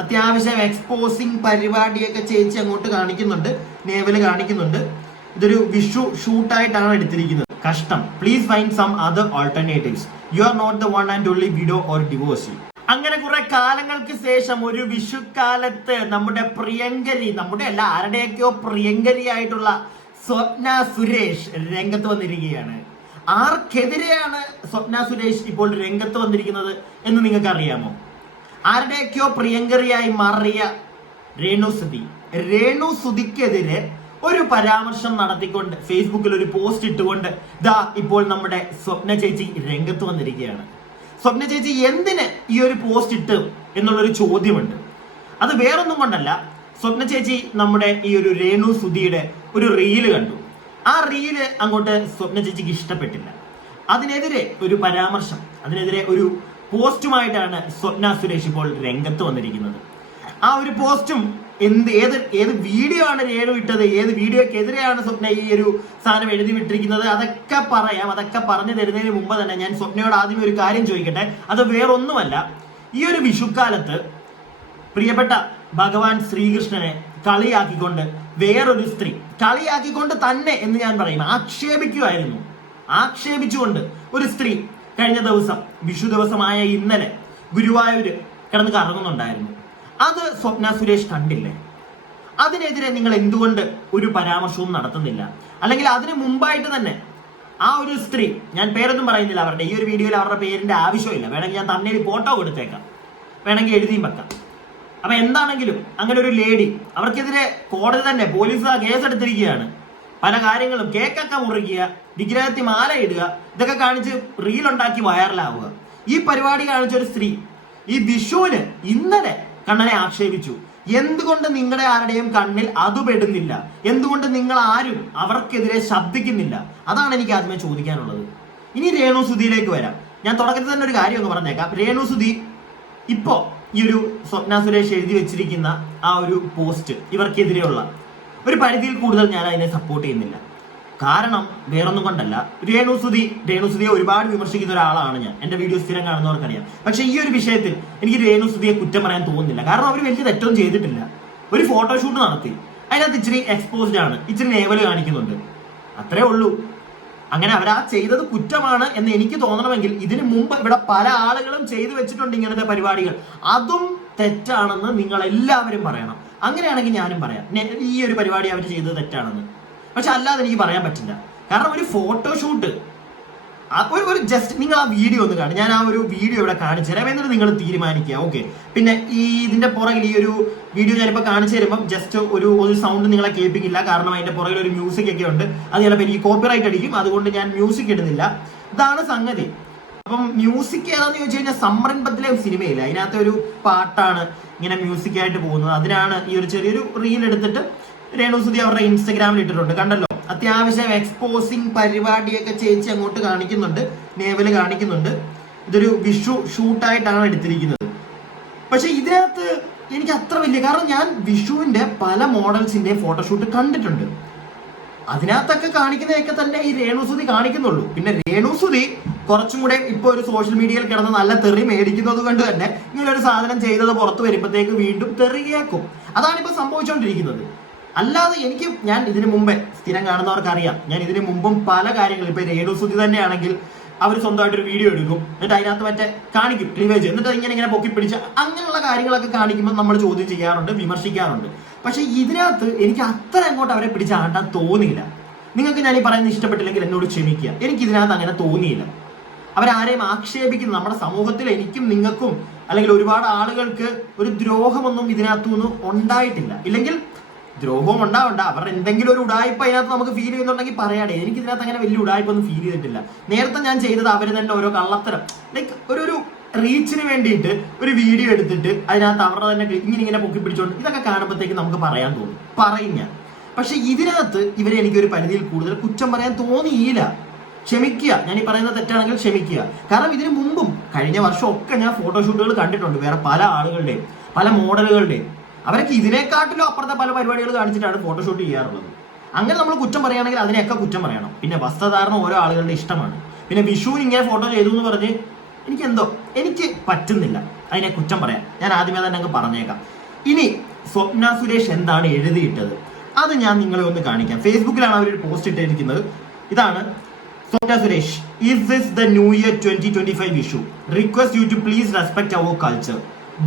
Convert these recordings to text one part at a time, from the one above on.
അത്യാവശ്യം എക്സ്പോസിങ് പരിപാടിയൊക്കെ ചേച്ചി അങ്ങോട്ട് കാണിക്കുന്നുണ്ട്, നേവല് കാണിക്കുന്നുണ്ട്. ഇതൊരു വിഷു ഷൂട്ടായിട്ടാണ് എടുത്തിരിക്കുന്നത്. കഷ്ടം. Please find some other alternatives. You are not the one and only widow or divorcee. അങ്ങനെ കുറെ കാലങ്ങൾക്ക് ശേഷം ഒരു വിഷുക്കാലത്ത് നമ്മുടെ പ്രിയങ്കരി, നമ്മുടെ അല്ല ആരുടെയൊക്കെയോ പ്രിയങ്കരിയായിട്ടുള്ള സ്വപ്ന സുരേഷ് രംഗത്ത് വന്നിരിക്കുകയാണ്. ആർക്കെതിരെയാണ് സ്വപ്ന സുരേഷ് ഇപ്പോൾ രംഗത്ത് വന്നിരിക്കുന്നത് എന്ന് നിങ്ങൾക്ക് അറിയാമോ? ആരുടെയൊക്കെയോ പ്രിയങ്കരിയായി മാറിയ രേണു സുധിക്കെതിരെ ഒരു പരാമർശം നടത്തിക്കൊണ്ട് ഫേസ്ബുക്കിൽ ഒരു പോസ്റ്റ് ഇട്ടുകൊണ്ട് ദാ ഇപ്പോൾ നമ്മുടെ സ്വപ്ന ചേച്ചി രംഗത്ത് വന്നിരിക്കുകയാണ്. സ്വപ്ന ചേച്ചി എന്തിന് ഈ ഒരു പോസ്റ്റ് ഇട്ട് എന്നുള്ളൊരു ചോദ്യമുണ്ട്. അത് വേറൊന്നും കൊണ്ടല്ല, സ്വപ്ന ചേച്ചി നമ്മുടെ ഈ ഒരു രേണു സുധിയുടെ ഒരു റീല് കണ്ടു. ആ റീല് അങ്ങോട്ട് സ്വപ്ന ചേച്ചിക്ക് ഇഷ്ടപ്പെട്ടില്ല. അതിനെതിരെ ഒരു പരാമർശം, അതിനെതിരെ ഒരു പോസ്റ്റുമായിട്ടാണ് സ്വപ്ന സുരേഷ് ഇപ്പോൾ രംഗത്ത് വന്നിരിക്കുന്നത്. ആ ഒരു പോസ്റ്റും ഏത് വീഡിയോ ആണ് രേണു ഇട്ടത്, ഏത് വീഡിയോക്കെതിരെയാണ് സ്വപ്ന ഈ ഒരു സാധനം എഴുതി വിട്ടിരിക്കുന്നത്, അതൊക്കെ പറയാം. അതൊക്കെ പറഞ്ഞു തരുന്നതിന് മുമ്പ് തന്നെ ഞാൻ സ്വപ്നയോട് ആദ്യം ഒരു കാര്യം ചോദിക്കട്ടെ. അത് വേറൊന്നുമല്ല, ഈ ഒരു വിഷുക്കാലത്ത് പ്രിയപ്പെട്ട ഭഗവാൻ ശ്രീകൃഷ്ണനെ കളിയാക്കിക്കൊണ്ട് വേറൊരു സ്ത്രീ, കളിയാക്കിക്കൊണ്ട് തന്നെ എന്ന് ഞാൻ പറയും, ആക്ഷേപിച്ചുകൊണ്ട് ഒരു സ്ത്രീ കഴിഞ്ഞ ദിവസം വിഷു ദിവസമായ ഇന്നലെ ഗുരുവായൂര് കിടന്ന് കറങ്ങുന്നുണ്ടായിരുന്നു. അത് സ്വപ്ന സുരേഷ് കണ്ടില്ലേ? അതിനെതിരെ നിങ്ങൾ എന്തുകൊണ്ട് ഒരു പരാമർശവും നടത്തുന്നില്ല? അല്ലെങ്കിൽ അതിന് മുമ്പായിട്ട് തന്നെ ആ ഒരു സ്ത്രീ, ഞാൻ പേരൊന്നും പറയുന്നില്ല, അവരുടെ ഈ ഒരു വീഡിയോയിൽ അവരുടെ പേരിന്റെ ആവശ്യമില്ല, വേണമെങ്കിൽ ഞാൻ തന്നെ ഫോട്ടോ കൊടുത്തേക്കാം, വേണമെങ്കിൽ എഴുതിയും വെക്കാം. അപ്പൊ എന്താണെങ്കിലും അങ്ങനെ ഒരു ലേഡി, അവർക്കെതിരെ കോടതി തന്നെ പോലീസ് കേസെടുത്തിരിക്കുകയാണ്. പല കാര്യങ്ങളും, കേക്കൊക്കെ മുറിക്കുക, വിഗ്രഹത്തിൽ മാല ഇടുക, ഇതൊക്കെ കാണിച്ച് റീലുണ്ടാക്കി വൈറലാവുക. ഈ പരിപാടി കാണിച്ച ഒരു സ്ത്രീ ഈ വിഷുവിന് ഇന്നലെ കണ്ണനെ ആക്ഷേപിച്ചു. എന്തുകൊണ്ട് നിങ്ങളുടെ ആരുടെയും കണ്ണിൽ അത് പെടുന്നില്ല? എന്തുകൊണ്ട് നിങ്ങൾ ആരും അവർക്കെതിരെ ശബ്ദിക്കുന്നില്ല? അതാണ് എനിക്ക് ആദ്യമേ ചോദിക്കാനുള്ളത്. ഇനി രേണു സുധിയിലേക്ക് വരാം. ഞാൻ തുടക്കത്തിൽ തന്നെ ഒരു കാര്യം ഒന്ന് പറഞ്ഞേക്കാം. രേണു സുധി ഇപ്പോ ഈ ഒരു സ്വപ്ന സുരേഷ് എഴുതി വെച്ചിരിക്കുന്ന ആ ഒരു പോസ്റ്റ്, ഇവർക്കെതിരെയുള്ള ഒരു പരിധിയിൽ കൂടുതൽ ഞാൻ അതിനെ സപ്പോർട്ട് ചെയ്യുന്നില്ല. കാരണം വേറൊന്നും കൊണ്ടല്ല, രേണു സുധിയെ ഒരുപാട് വിമർശിക്കുന്ന ഒരാളാണ് ഞാൻ. എന്റെ വീഡിയോ സ്ഥിരം കാണുന്നവർക്കറിയാം. പക്ഷെ ഈ ഒരു വിഷയത്തിൽ എനിക്ക് രേണു സുധിയെ കുറ്റം പറയാൻ തോന്നുന്നില്ല. കാരണം അവർ വലിയ തെറ്റൊന്നും ചെയ്തിട്ടില്ല. ഒരു ഫോട്ടോഷൂട്ട് നടത്തി, അതിനകത്ത് ഇച്ചിരി എക്സ്പോസ്ഡ് ആണ്, ഇച്ചിരി നേവല് കാണിക്കുന്നുണ്ട്, അത്രേ ഉള്ളൂ. അങ്ങനെ അവരാ ചെയ്തത് കുറ്റമാണ് എന്ന് എനിക്ക് തോന്നണമെങ്കിൽ ഇതിനു മുമ്പ് ഇവിടെ പല ആളുകളും ചെയ്തു വെച്ചിട്ടുണ്ട് ഇങ്ങനത്തെ പരിപാടികൾ. അതും തെറ്റാണെന്ന് നിങ്ങൾ എല്ലാവരും പറയണം. അങ്ങനെയാണെങ്കിൽ ഞാനും പറയാം ഈ ഒരു പരിപാടി അവർ ചെയ്തത് തെറ്റാണെന്ന്. പക്ഷെ അല്ലാതെ എനിക്ക് പറയാൻ പറ്റില്ല. കാരണം ഒരു ഫോട്ടോഷൂട്ട്, ഒരു ജസ്റ്റ് നിങ്ങൾ ആ വീഡിയോ ഒന്ന് കാണും. ഞാൻ ആ ഒരു വീഡിയോ ഇവിടെ കാണിച്ചു തരാം, എന്നിട്ട് നിങ്ങൾ തീരുമാനിക്കുക. ഓക്കെ, പിന്നെ ഇതിന്റെ പുറകിൽ ഈ ഒരു വീഡിയോ ഞാനിപ്പോൾ കാണിച്ചു തരുമ്പോൾ ജസ്റ്റ് ഒരു സൗണ്ട് നിങ്ങളെ കേൾപ്പിക്കില്ല. കാരണം അതിന്റെ പുറകിൽ ഒരു മ്യൂസിക് ഒക്കെ ഉണ്ട്. അത് ചിലപ്പോൾ എനിക്ക് കോപ്പിറൈറ്റ് അടിക്കും. അതുകൊണ്ട് ഞാൻ മ്യൂസിക് ഇടുന്നില്ല. ഇതാണ് സംഗതി. അപ്പം മ്യൂസിക് ഏതാന്ന് ചോദിച്ചു കഴിഞ്ഞാൽ സംരംഭത്തിലെ സിനിമയില്ല, അതിനകത്തെ ഒരു പാട്ടാണ് ഇങ്ങനെ മ്യൂസിക് ആയിട്ട് പോകുന്നത്. അതിനാണ് ഈ ഒരു ചെറിയൊരു റീൽ എടുത്തിട്ട് രേണു സുധി അവരുടെ ഇൻസ്റ്റഗ്രാമിൽ ഇട്ടിട്ടുണ്ട്. കണ്ടല്ലോ, അത്യാവശ്യം എക്സ്പോസിങ് പരിപാടിയൊക്കെ ചേച്ചി അങ്ങോട്ട് കാണിക്കുന്നുണ്ട്, നേവല് കാണിക്കുന്നുണ്ട്. ഇതൊരു വിഷു ഷൂട്ടായിട്ടാണ് എടുത്തിരിക്കുന്നത്. പക്ഷെ ഇതിനകത്ത് എനിക്ക് അത്ര വലിയ, കാരണം ഞാൻ വിഷുവിന്റെ പല മോഡൽസിന്റെ ഫോട്ടോഷൂട്ട് കണ്ടിട്ടുണ്ട്. അതിനകത്തൊക്കെ കാണിക്കുന്നതൊക്കെ തന്നെ ഈ രേണു സുധി കാണിക്കുന്നുള്ളൂ. പിന്നെ രേണു സുധി കുറച്ചും കൂടെ ഇപ്പൊ ഒരു സോഷ്യൽ മീഡിയയിൽ കിടന്ന് നല്ല തെറി മേടിക്കുന്നത് കൊണ്ട് തന്നെ ഇങ്ങനെ ഒരു സാധനം ചെയ്തത് പുറത്തു വരുമ്പോഴത്തേക്ക് വീണ്ടും തെറി കേൾക്കും. അതാണ് ഇപ്പൊ സംഭവിച്ചുകൊണ്ടിരിക്കുന്നത്. അല്ലാതെ ഞാൻ ഇതിനു മുമ്പേ സ്ഥിരം കാണുന്നവർക്ക് അറിയാം, ഞാൻ ഇതിനു മുമ്പും പല കാര്യങ്ങളും, ഇപ്പൊ രേണു സുധി തന്നെയാണെങ്കിൽ അവർ സ്വന്തമായിട്ടൊരു വീഡിയോ എടുക്കും, എന്നിട്ട് അതിനകത്ത് മറ്റേ കാണിക്കും ക്ലീവേജ്, എന്നിട്ട് ഇങ്ങനെ പൊക്കി പിടിച്ച് അങ്ങനെയുള്ള കാര്യങ്ങളൊക്കെ കാണിക്കുമ്പോൾ നമ്മൾ ചോദ്യം ചെയ്യാറുണ്ട്, വിമർശിക്കാറുണ്ട്. പക്ഷെ ഇതിനകത്ത് എനിക്ക് അത്ര അങ്ങോട്ട് അവരെ പിടിച്ച് ആട്ടാൻ തോന്നിയില്ല. നിങ്ങൾക്ക് ഞാൻ ഈ പറയുന്നത് ഇഷ്ടപ്പെട്ടില്ലെങ്കിൽ എന്നോട് ക്ഷമിക്കുക. എനിക്ക് ഇതിനകത്ത് അങ്ങനെ തോന്നിയില്ല. അവരാരെയും ആക്ഷേപിക്കുന്ന, നമ്മുടെ സമൂഹത്തിൽ എനിക്കും നിങ്ങൾക്കും അല്ലെങ്കിൽ ഒരുപാട് ആളുകൾക്ക് ഒരു ദ്രോഹമൊന്നും ഇതിനകത്തൊന്നും ഉണ്ടായിട്ടില്ല. ഇല്ലെങ്കിൽ ദ്രോഹവും ഉണ്ടാവണ്ട, അവരുടെ എന്തെങ്കിലും ഒരു ഉടായ്പ അതിനകത്ത് നമുക്ക് ഫീൽ ചെയ്യുന്നുണ്ടെങ്കിൽ പറയാടേ. എനിക്ക് ഇതിനകത്ത് അങ്ങനെ വലിയ ഉടായ്പൊന്നും ഫീൽ ചെയ്തിട്ടില്ല. നേരത്തെ ഞാൻ ചെയ്തത് അവർ തന്നെ ഓരോ കള്ളത്തരം, ലൈക്ക് ഒരു റീച്ചിന് വേണ്ടിയിട്ട് ഒരു വീഡിയോ എടുത്തിട്ട് അതിനകത്ത് അവരുടെ തന്നെ ഇങ്ങനെ പൊക്കി പിടിച്ചോണ്ട് ഇതൊക്കെ കാണുമ്പോഴത്തേക്ക് നമുക്ക് പറയാൻ തോന്നും, പറയും ഞാൻ. പക്ഷെ ഇതിനകത്ത് ഇവരെ എനിക്കൊരു പരിധിയിൽ കൂടുതൽ കുറ്റം പറയാൻ തോന്നിയില്ല. ക്ഷമിക്കുക, ഞാൻ ഈ പറയുന്നത് തെറ്റാണെങ്കിൽ ക്ഷമിക്കുക. കാരണം ഇതിനു മുമ്പും കഴിഞ്ഞ വർഷമൊക്കെ ഞാൻ ഫോട്ടോഷൂട്ടുകൾ കണ്ടിട്ടുണ്ട്, വേറെ പല ആളുകളുടെയും പല മോഡലുകളുടെയും. അവരൊക്കെ ഇതിനെക്കാട്ടിലും അപ്പുറത്തെ പല പരിപാടികൾ കാണിച്ചിട്ടാണ് ഫോട്ടോഷൂട്ട് ചെയ്യാറുള്ളത്. അങ്ങനെ നമ്മൾ കുറ്റം പറയുകയാണെങ്കിൽ അതിനെയൊക്കെ കുറ്റം പറയണം. പിന്നെ വസ്ത്രധാരണം ഓരോ ആളുകളുടെ ഇഷ്ടമാണ്. പിന്നെ വിഷുവിന് ഇങ്ങനെ ഫോട്ടോ ചെയ്തു എന്ന് പറഞ്ഞ് എനിക്ക് പറ്റുന്നില്ല. അതിനെ കുറ്റം പറയാം. ഞാൻ ആദ്യമേ തന്നെ അങ്ങ് പറഞ്ഞേക്കാം. ഇനി സ്വപ്ന സുരേഷ് എന്താണ് എഴുതിയിട്ടത് അത് ഞാൻ നിങ്ങളെ ഒന്ന് കാണിക്കാം. ഫേസ്ബുക്കിലാണ് അവർ ഒരു പോസ്റ്റ് ഇട്ടിരിക്കുന്നത്. ഇതാണ് Swapna Suresh. Is this the new year 2025 Vishu? Request you to please respect our culture.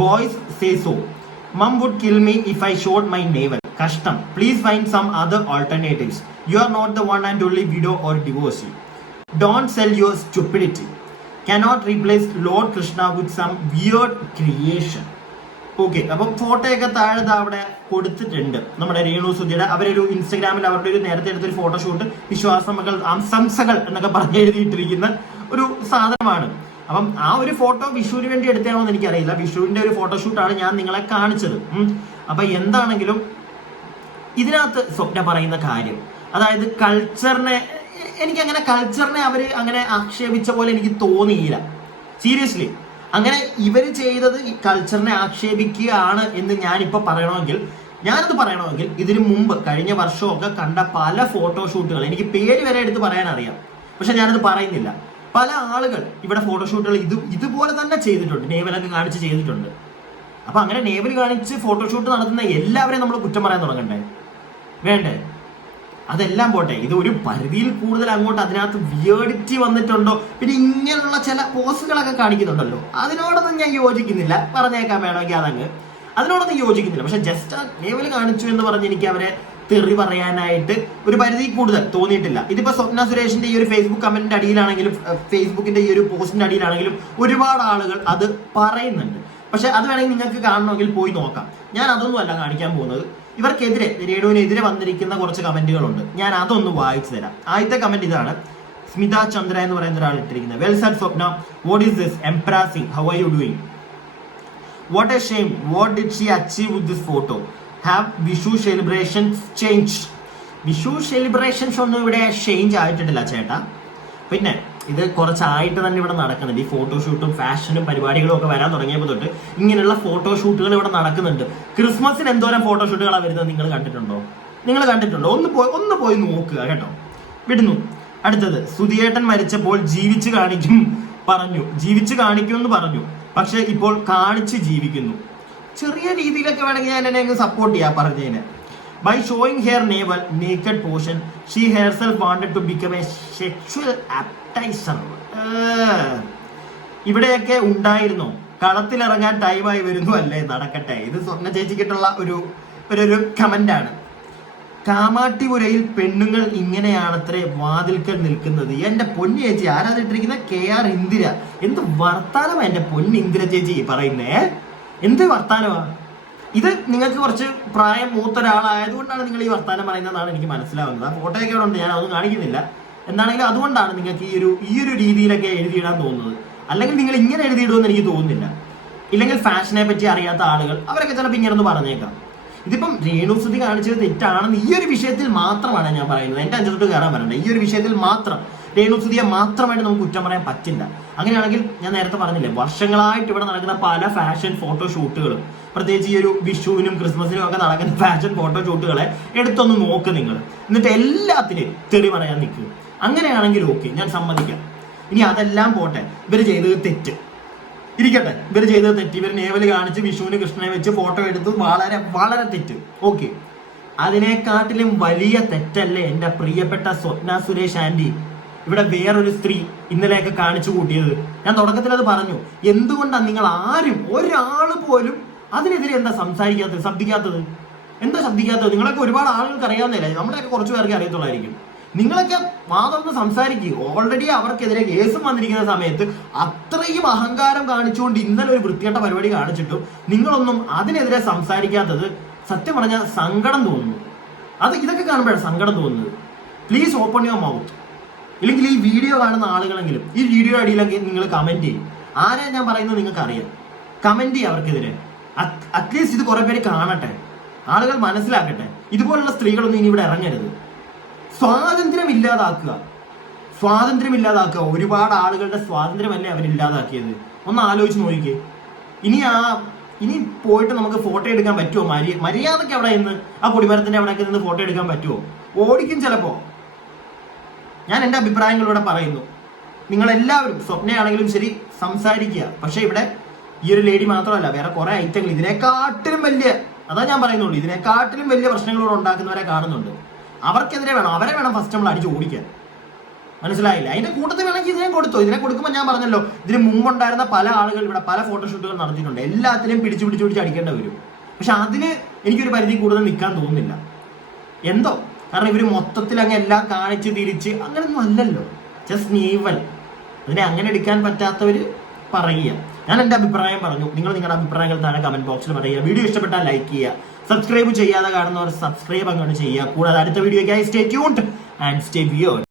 Boys say so. Mom would kill me if I showed my navel. Kashtam. Please find some other alternatives. You are not the one and only widow or divorcee. Don't sell your stupidity. Cannot replace Lord Krishna with some weird creation. Okay, അപ്പം ഫോട്ടോയൊക്കെ താഴെ അവിടെ കൊടുത്തിട്ടുണ്ട്. നമ്മുടെ രേണു സുധിയുടെ അവരൊരു ഇൻസ്റ്റഗ്രാമിൽ അവരുടെ ഒരു നേരത്തെ എടുത്തൊരു ഫോട്ടോഷൂട്ട് വിശ്വാസമകൾ ആംശംസകൾ എന്നൊക്കെ പറഞ്ഞ് എഴുതിയിട്ടിരിക്കുന്ന ഒരു സാധനമാണ്. അപ്പം ആ ഒരു ഫോട്ടോ വിഷുവിന് വേണ്ടി എടുത്താണോ എന്ന് എനിക്കറിയില്ല. വിഷുവിന്റെ ഒരു ഫോട്ടോഷൂട്ടാണ് ഞാൻ നിങ്ങളെ കാണിച്ചത്. അപ്പൊ എന്താണെങ്കിലും ഇതിനകത്ത് സ്വപ്ന പറയുന്ന കാര്യം, അതായത് കൾച്ചറിനെ, എനിക്കങ്ങനെ കൾച്ചറിനെ അവര് അങ്ങനെ ആക്ഷേപിച്ച പോലെ എനിക്ക് തോന്നിയില്ല. സീരിയസ്ലി അങ്ങനെ ഇവര് ചെയ്തത് ഈ കൾച്ചറിനെ ആക്ഷേപിക്കുകയാണ് എന്ന് ഞാനിപ്പോൾ പറയണമെങ്കിൽ ഇതിനു മുമ്പ് കഴിഞ്ഞ വർഷമൊക്കെ കണ്ട പല ഫോട്ടോഷൂട്ടുകൾ, എനിക്ക് പേര് വരെ എടുത്ത് പറയാൻ അറിയാം, പക്ഷെ ഞാനത് പറയുന്നില്ല. പല ആളുകൾ ഇവിടെ ഫോട്ടോഷൂട്ടുകൾ ഇതുപോലെ തന്നെ ചെയ്തിട്ടുണ്ട്, നേവലൊക്കെ കാണിച്ച് ചെയ്തിട്ടുണ്ട്. അപ്പൊ അങ്ങനെ നേവൽ കാണിച്ച് ഫോട്ടോഷൂട്ട് നടത്തുന്ന എല്ലാവരെയും നമ്മൾ കുറ്റം പറയാൻ തുടങ്ങണ്ടേ? വേണ്ടേ? അതെല്ലാം പോട്ടെ, ഇത് ഒരു പരിധിയിൽ കൂടുതൽ അങ്ങോട്ട് അതിനകത്ത് വിയേർഡിറ്റി വന്നിട്ടുണ്ടോ? പിന്നെ ഇങ്ങനെയുള്ള ചില പോസുകളൊക്കെ കാണിക്കുന്നുണ്ടല്ലോ, അതിനോടൊന്നും ഞാൻ യോജിക്കുന്നില്ല. പറഞ്ഞേക്കാൻ വേണമെങ്കിൽ അതിനോടൊന്നും യോജിക്കുന്നില്ല. പക്ഷെ ജസ്റ്റ് ആ നേവൽ കാണിച്ചു എന്ന് പറഞ്ഞ് എനിക്ക് അവരെ തെറി പറയാനായിട്ട് ഒരു പരിധി കൂടുതൽ തോന്നിയിട്ടില്ല. ഇതിപ്പോ സ്വപ്ന സുരേഷിന്റെ ഈ ഒരു ഫേസ്ബുക്ക് കമന്റിന്റെ അടിയിലാണെങ്കിലും ഫേസ്ബുക്കിന്റെ ഈ ഒരു പോസ്റ്റിന്റെ അടിയിലാണെങ്കിലും ഒരുപാട് ആളുകൾ അത് പറയുന്നുണ്ട്. പക്ഷെ അത് വേണമെങ്കിൽ നിങ്ങൾക്ക് കാണണമെങ്കിൽ പോയി നോക്കാം. ഞാൻ അതൊന്നും അല്ല കാണിക്കാൻ പോകുന്നത്. ഇവർക്കെതിരെ, രേണുവിനെതിരെ വന്നിരിക്കുന്ന കുറച്ച് കമന്റുകളുണ്ട്. ഞാൻ അതൊന്ന് വായിച്ചു തരാം. ആദ്യത്തെ കമന്റ് ഇതാണ്. സ്മിത ചന്ദ്ര എന്ന് പറയുന്ന ഒരാൾ ഇട്ടിരിക്കുന്നത്. Well said Swapna, what is this? Embracing, how are you doing? What a shame, what did she achieve with this photo? Have Vishu celebrations change? Vishu celebrations ഒന്നും ഇവിടെ ചേഞ്ച് ആയിട്ടില്ല ചേട്ടാ. പിന്നെ ഇത് കുറച്ചായിട്ട് തന്നെ ഇവിടെ നടക്കുന്നുണ്ട്. ഈ ഫോട്ടോഷൂട്ടും ഫാഷനും പരിപാടികളും ഒക്കെ വരാൻ തുടങ്ങിയപ്പോൾ തൊട്ട് ഇങ്ങനെയുള്ള ഫോട്ടോഷൂട്ടുകൾ ഇവിടെ നടക്കുന്നുണ്ട്. ക്രിസ്മസിന് എന്തോരം ഫോട്ടോഷൂട്ടുകളാണ് വരുന്നത് നിങ്ങൾ കണ്ടിട്ടുണ്ടോ? ഒന്ന് പോയി നോക്കുക കേട്ടോ. വിടുന്നു. അടുത്തത്, സുധിയേട്ടൻ മരിച്ചപ്പോൾ ജീവിച്ചു കാണിക്കുമെന്ന് പറഞ്ഞു, പക്ഷെ ഇപ്പോൾ കാണിച്ച് ജീവിക്കുന്നു. ചെറിയ രീതിയിലൊക്കെ വേണമെങ്കിൽ ഞാൻ എന്നെ സപ്പോർട്ട് ചെയ്യാം പറഞ്ഞതിന്. By showing her navel naked portion, she herself wanted to become a sexual appetizer. ഇവിടെയൊക്കെ ഉണ്ടായിരുന്നോ? കളത്തിലിറങ്ങാൻ ടൈമായി വരുന്നു അല്ലേ? നടക്കട്ടെ. ഇത് സ്വപ്ന ചേച്ചിക്കിട്ടുള്ള ഒരു കമന്റാണ്. കാമാട്ടിപുരയിൽ പെണ്ണുങ്ങൾ ഇങ്ങനെയാണത്രേ വാതിൽക്കൽ നിൽക്കുന്നത്. എന്റെ പൊന്നു ചേച്ചി, ആരാതിട്ടിരിക്കുന്ന KR ഇന്ദിര. എന്ത് വർത്താനമാ എന്റെ പൊന്നു ഇന്ദിര ചേച്ചി പറയുന്നേ? എന്ത് വർത്താനമാ ഇത്? നിങ്ങൾക്ക് കുറച്ച് പ്രായം മൂത്ത ഒരാളായതുകൊണ്ടാണ് നിങ്ങൾ ഈ വർത്താനം പറയുന്നതാണ് എനിക്ക് മനസ്സിലാവുന്നത്. ആ ഫോട്ടോയൊക്കെ ഇവിടെ ഉണ്ട്, ഞാൻ അതൊന്നും കാണിക്കുന്നില്ല. എന്താണെങ്കിലും അതുകൊണ്ടാണ് നിങ്ങൾക്ക് ഈ ഒരു രീതിയിലൊക്കെ എഴുതിയിടാൻ തോന്നുന്നത്. അല്ലെങ്കിൽ നിങ്ങൾ ഇങ്ങനെ എഴുതിയിടുമെന്ന് എനിക്ക് തോന്നുന്നില്ല. ഇല്ലെങ്കിൽ ഫാഷനെ പറ്റി അറിയാത്ത ആളുകൾ അവരൊക്കെ ചിലപ്പോൾ ഇങ്ങനെ ഒന്ന് പറഞ്ഞേക്കാം. ഇതിപ്പം രേണുസുതി കാണിച്ചത് തെറ്റാണെന്ന് ഈ ഒരു വിഷയത്തിൽ മാത്രമാണ് ഞാൻ പറയുന്നത്. എന്റെ അഞ്ചോട്ട് കയറാൻ വരണ്ട. ഈ ഒരു വിഷയത്തിൽ മാത്രം രേണുസുതിയെ മാത്രമായിട്ട് നമുക്ക് കുറ്റം പറയാൻ പറ്റില്ല. അങ്ങനെയാണെങ്കിൽ ഞാൻ നേരത്തെ പറഞ്ഞില്ലേ, വർഷങ്ങളായിട്ട് ഇവിടെ നടക്കുന്ന പല ഫാഷൻ ഫോട്ടോഷൂട്ടുകളും, പ്രത്യേകിച്ച് ഈ ഒരു വിഷുവിനും ക്രിസ്മസിനും ഒക്കെ നടക്കുന്ന ഫാഷൻ ഫോട്ടോഷൂട്ടുകളെ എടുത്തൊന്ന് നോക്ക് നിങ്ങൾ. എന്നിട്ട് എല്ലാത്തിനും തെറി പറയാൻ നിൽക്കും. അങ്ങനെയാണെങ്കിൽ ഓക്കെ, ഞാൻ സമ്മതിക്കാം. ഇനി അതെല്ലാം പോട്ടെ, ഇവർ ചെയ്തത് തെറ്റ് ഇരിക്കട്ടെ. ഇവർ ചെയ്തത് തെറ്റ്. ഇവർ നേവൽ കാണിച്ച് വിഷുവിന് കൃഷ്ണനെ വെച്ച് ഫോട്ടോ എടുത്തു, വളരെ വളരെ തെറ്റ്. ഓക്കെ, അതിനെക്കാട്ടിലും വലിയ തെറ്റല്ലേ എൻ്റെ പ്രിയപ്പെട്ട സ്വപ്ന സുരേഷ് ആന്റി ഇവിടെ വേറൊരു സ്ത്രീ ഇന്നലെയൊക്കെ കാണിച്ചു കൂട്ടിയത്? ഞാൻ തുടക്കത്തിൽ അത് പറഞ്ഞു. എന്തുകൊണ്ടാണ് നിങ്ങൾ ആരും ഒരാള് പോലും അതിനെതിരെ എന്താ ശബ്ദിക്കാത്തത്? നിങ്ങളൊക്കെ ഒരുപാട് ആളുകൾക്ക് അറിയാവുന്നില്ല, നമ്മളെയൊക്കെ കുറച്ച് പേർക്ക് അറിയത്തുള്ളായിരിക്കും. നിങ്ങളൊക്കെ മാതൊന്ന് സംസാരിക്കുക. ഓൾറെഡി അവർക്കെതിരെ കേസും വന്നിരിക്കുന്ന സമയത്ത് അത്രയും അഹങ്കാരം കാണിച്ചുകൊണ്ട് ഇന്നലെ ഒരു വൃത്തികെട്ട പരിപാടി കാണിച്ചിട്ടും നിങ്ങളൊന്നും അതിനെതിരെ സംസാരിക്കാത്തത് സത്യം പറഞ്ഞാൽ സങ്കടം തോന്നുന്നു. ഇതൊക്കെ കാണുമ്പോഴാണ് സങ്കടം തോന്നുന്നത്. Please open your mouth. ഇല്ലെങ്കിൽ ഈ വീഡിയോ കാണുന്ന ആളുകളെങ്കിലും ഈ വീഡിയോ അടിയിലൊക്കെ നിങ്ങൾ കമന്റ് ചെയ്യും. ആരാ ഞാൻ പറയുന്നത് നിങ്ങൾക്ക് അറിയാം. കമന്റ് ചെയ്യുക അവർക്കെതിരെ. അറ്റ്ലീസ്റ്റ് ഇത് കുറെ പേര് കാണട്ടെ, ആളുകൾ മനസ്സിലാക്കട്ടെ. ഇതുപോലുള്ള സ്ത്രീകളൊന്നും ഇനി ഇവിടെ ഇറങ്ങരുത്. സ്വാതന്ത്ര്യം ഇല്ലാതാക്കുക. ഒരുപാട് ആളുകളുടെ സ്വാതന്ത്ര്യമല്ലേ അവരില്ലാതാക്കിയത്? ഒന്ന് ആലോചിച്ച് നോക്കിക്കേ. ഇനി പോയിട്ട് നമുക്ക് ഫോട്ടോ എടുക്കാൻ പറ്റുമോ? മര്യാദയ്ക്ക് അവിടെ നിന്ന് ആ കൊടിമരത്തിന്റെ അവിടെയൊക്കെ നിന്ന് ഫോട്ടോ എടുക്കാൻ പറ്റുമോ? ഓടിക്കും ചിലപ്പോ. ഞാൻ എൻ്റെ അഭിപ്രായങ്ങളിലൂടെ പറയുന്നു. നിങ്ങളെല്ലാവരും സ്വപ്നയാണെങ്കിലും ശരി സംസാരിക്കുക. പക്ഷെ ഇവിടെ ഈ ഒരു ലേഡി മാത്രമല്ല, വേറെ കുറെ ഐറ്റങ്ങൾ ഇതിനെക്കാട്ടിലും വലിയ, അതാ ഞാൻ പറയുന്നുള്ളൂ, ഇതിനെക്കാട്ടിലും വലിയ പ്രശ്നങ്ങളോട് ഉണ്ടാക്കുന്നവരെ കാണുന്നുണ്ട്. അവർക്കെതിരെ വേണം, അവരെ വേണം ഫസ്റ്റ് നമ്മൾ അടിച്ച് ഓടിക്കാൻ. മനസ്സിലായില്ല? അതിന്റെ കൂട്ടത്തിൽ വേണമെങ്കിൽ ഇതിനെ കൊടുത്തു. ഇതിനെ കൊടുക്കുമ്പോൾ ഞാൻ പറഞ്ഞല്ലോ, ഇതിന് മുമ്പുണ്ടായിരുന്ന പല ആളുകൾ ഇവിടെ പല ഫോട്ടോഷൂട്ടുകൾ നടത്തിയിട്ടുണ്ട്. എല്ലാത്തിനെയും പിടിച്ച് അടിക്കേണ്ടി വരും. പക്ഷെ അതിന് എനിക്കൊരു പരിധി കൂടുതൽ നിൽക്കാൻ തോന്നുന്നില്ല. എന്തോ കാരണം ഇവര് മൊത്തത്തിൽ അങ്ങ് എല്ലാം കാണിച്ച് തിരിച്ച് അങ്ങനൊന്നും അല്ലല്ലോ. ജസ്റ്റ് ഈവൽ. അതിനെ അങ്ങനെ എടുക്കാൻ പറ്റാത്തവര് പറയുക. ഞാൻ എൻ്റെ അഭിപ്രായം പറഞ്ഞു. നിങ്ങൾ നിങ്ങളുടെ അഭിപ്രായങ്ങൾ താഴെ കമന്റ് ബോക്സിൽ പറയുക. വീഡിയോ ഇഷ്ടപ്പെട്ടാൽ ലൈക്ക് ചെയ്യുക. സബ്സ്ക്രൈബ് ചെയ്യാതെ കാണുന്നവർ സബ്സ്ക്രൈബ് അങ്ങോട്ട് ചെയ്യുക. കൂടാതെ അടുത്ത വീഡിയോയ്ക്കായി stay tuned and stay weird.